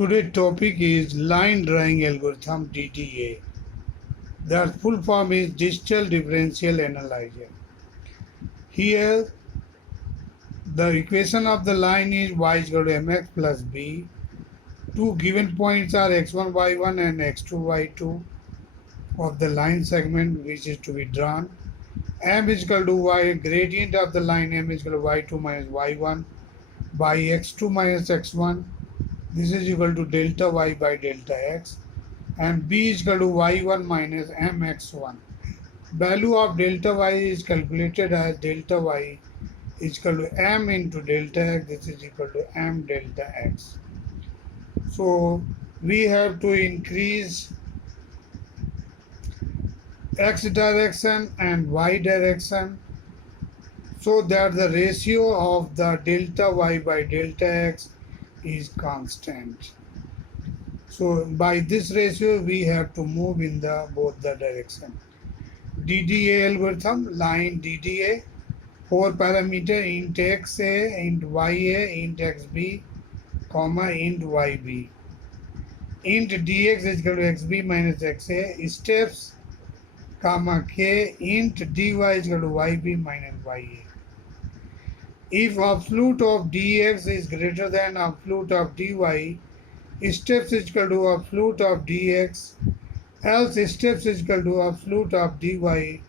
Today's topic is line drawing algorithm DDA. The full form is digital differential analyzer. Here the equation of the line is y is equal to mx plus b. Two given points are x1 y1 and x2 y2 of the line segment which is to be drawn. M is equal to y, gradient of the line m is equal to y2 minus y1 by x2 minus x1. This is equal to delta y by delta x, and b is equal to y1 minus mx1. Value of delta y is calculated as delta y is equal to m into delta x. This is equal to m delta x. So we have to increase x direction and y direction so that the ratio of the delta y by delta x is constant. So by this ratio we have to move in the both the direction. DDA algorithm, line DDA, 4 parameter int xa, int ya, int xb, comma int yb. Int dx is equal to xb minus xa, steps, comma k, int dy is equal to yb minus ya. If absolute of dx is greater than absolute of dy, steps is equal to absolute of dx, else steps is equal to absolute of dy,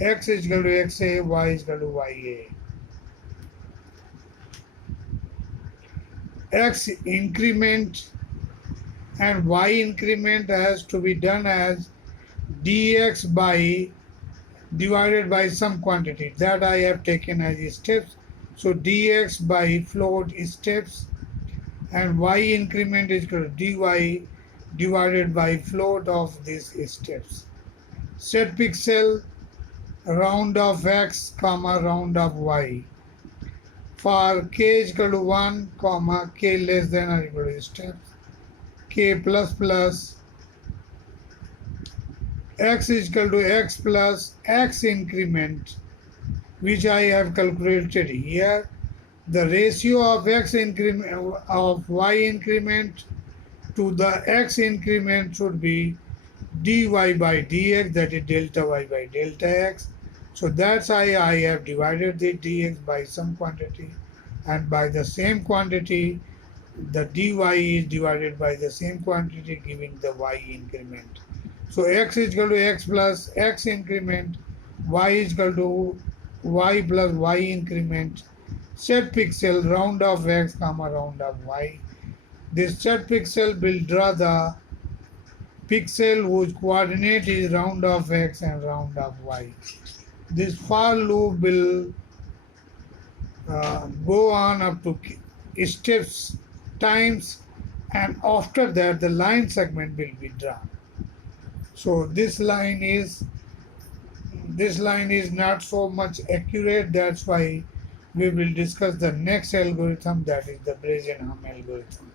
x is equal to xa, y is equal to ya. X increment and y increment has to be done as dx by divided by some quantity that I have taken as steps. So dx by float steps, and y increment is equal to dy divided by float of these steps. Set pixel round of x comma round of y. For k is equal to 1 comma k less than or equal to steps, k plus plus x is equal to x plus x increment, which I have calculated here. The ratio of x increment of y increment to the x increment should be dy by dx, that is delta y by delta x. So that's why I have divided the dx by some quantity, and by the same quantity the dy is divided by the same quantity, giving the y increment. So x is equal to x plus x increment, y is equal to y plus y increment. Set pixel round of x comma round of y. This set pixel will draw the pixel whose coordinate is round of x and round of y. This for loop will go on up to steps times, and after that the line segment will be drawn. So this line is not so much accurate. That's why we will discuss the next algorithm, that is the Brazen algorithm.